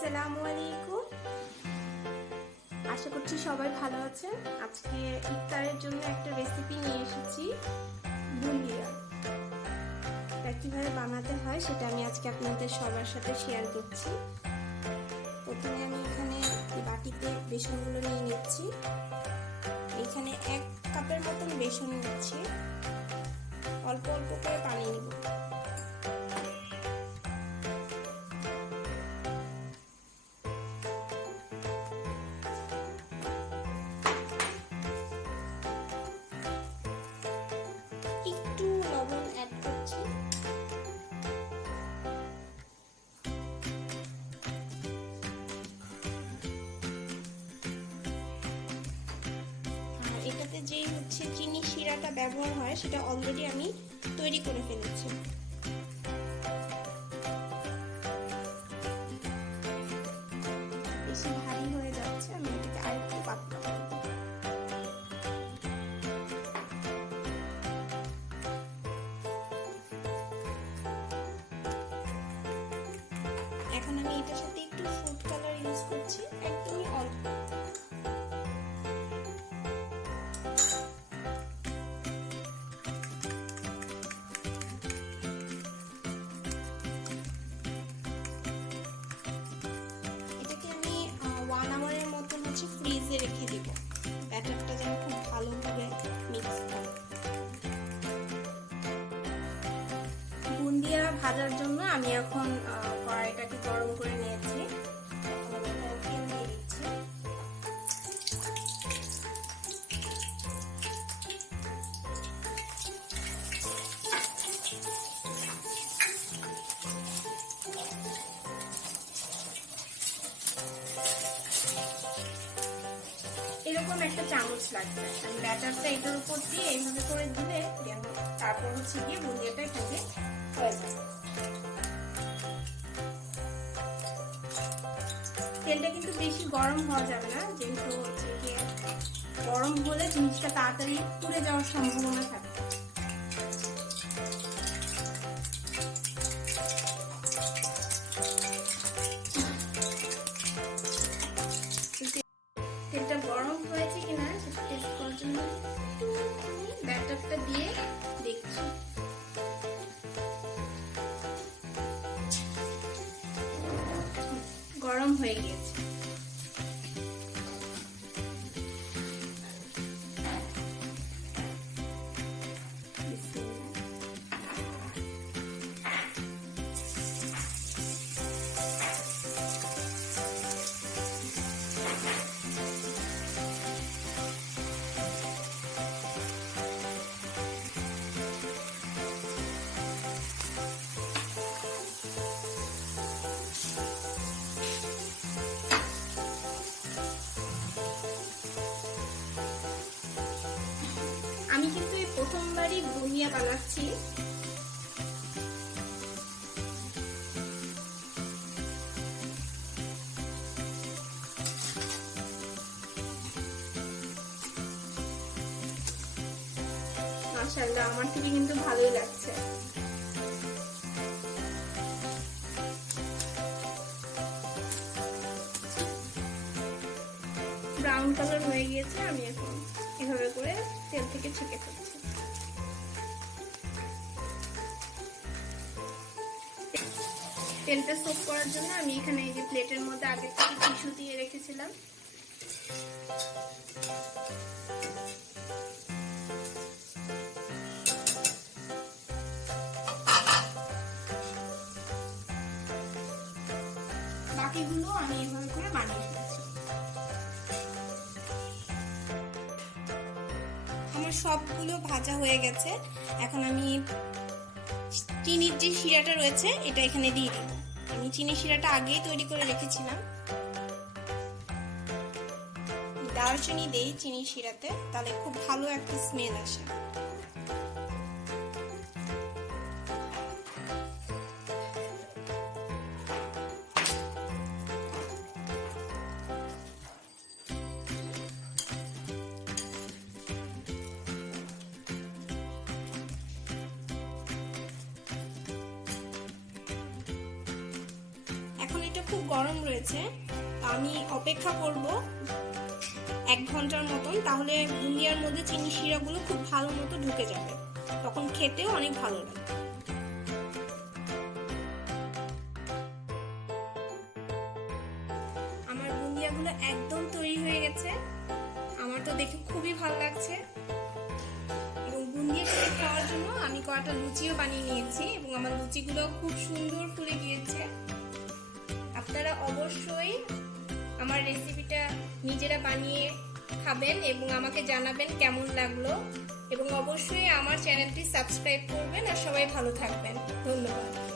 আসসালামুয়ালাইকুম। আশা করছি সবাই ভালো আছেন। আজকে ইফতারের জন্য একটা রেসিপি নিয়ে এসেছি, বুন্দিয়া। এটা কিভাবে বানাতে হয় সেটা আমি আজকে আপনাদের সবার সাথে শেয়ার করছি। প্রথমে আমি এখানে বাটিতে বেসনগুলো নিয়ে নিচ্ছি। এখানে 1 কাপের মতন বেসন নিচ্ছি। অল্প অল্প করে পানি নিব। একটু লবণ অ্যাড করছি। এটাতে যেই চিনি শিরাটা ব্যবহার হয় সেটা অলরেডি আমি তৈরি করে ফেলেছি। বেশি ভারী হয়ে যাচ্ছে, আমি এটাকে আরেকটু পাতলা করব। এখন আমি এটার সাথে একটু ফুড কালার ইউজ করছি, একদমই অল্প। ফ্রিজে রেখে দিব, ব্যাটারটা যেন খুব ভালোভাবে মিক্স হয়। বুন্দিয়া ভাজার জন্য আমি এখন কড়াইটাকে গরম করে নিয়েছি। তেল দিয়ে দিচ্ছি। এরকম একটা চামচ লাগবে। আমি ব্যাটারটা এটার উপর দিয়ে এইভাবে করে দিলে তারপর গিয়ে বুন্দিয়াটা এখানে হয়ে যাবে। তেলটা কিন্তু বেশি গরম হওয়া যাবে না, যেহেতু গিয়ে গরম হলে জিনিসটা তাড়াতাড়ি পুড়ে যাওয়ার সম্ভাবনা থাকে। তেলটা গরম হয়েছে কিনা সেটা টেস্ট করার জন্য ব্যাটারটা দিয়ে দেখছি। গরম হয়ে গিয়েছে। আমি কিন্তু এই প্রথমবারই বুনিয়া বানাচ্ছি। মাশাআল্লাহ, আমার থেকে কিন্তু ভালোই লাগছে। ব্রাউন কালার হয়ে গিয়েছে। আমি এখন এভাবে করে তেল থেকে ছেঁকে ফেলছি। তেলটা সোক করার জন্য আমি এখানে এই যে প্লেটের মধ্যে আগে থেকে টিস্যু দিয়ে রেখেছিলাম। বাকিগুলো আমি এভাবে করে বানিয়ে ফেলছি। আমার সবগুলো ভাজা হয়ে গেছে। এখন আমি চিনির যে শিরাটা রয়েছে এটা এখানে দিয়ে দিব। আমি চিনির শিরাটা আগেই তৈরি করে রেখেছিলাম। দারচিনি দেই চিনির শিরাতে, তাহলে খুব ভালো একটা স্মেল আসে। খুব গরম রয়েছে। হয়েছে। আমি অপেক্ষা করব 1 ঘন্টার মতন, তাহলে বুন্দিয়ার মধ্যে চিনি শিরাগুলো খুব ভালো মতো ঢুকে যাবে, তখন খেতেও অনেক ভালো লাগে। আমার বুন্দিয়াগুলো একদম তৈরি হয়ে গেছে, আমার তো দেখে খুবই ভালো লাগছে। এবং বুন্দিয়া করে খাওয়ার জন্য আমি কয়েকটা লুচিও বানিয়ে নিয়েছি এবং আমার লুচিগুলো খুব সুন্দর ফুলে গিয়েছে। আপনারা অবশ্যই আমার রেসিপিটা নিজেরা বানিয়ে খাবেন এবং আমাকে জানাবেন কেমন লাগলো, এবং অবশ্যই আমার চ্যানেলটি সাবস্ক্রাইব করবেন। আর সবাই ভালো থাকবেন। ধন্যবাদ।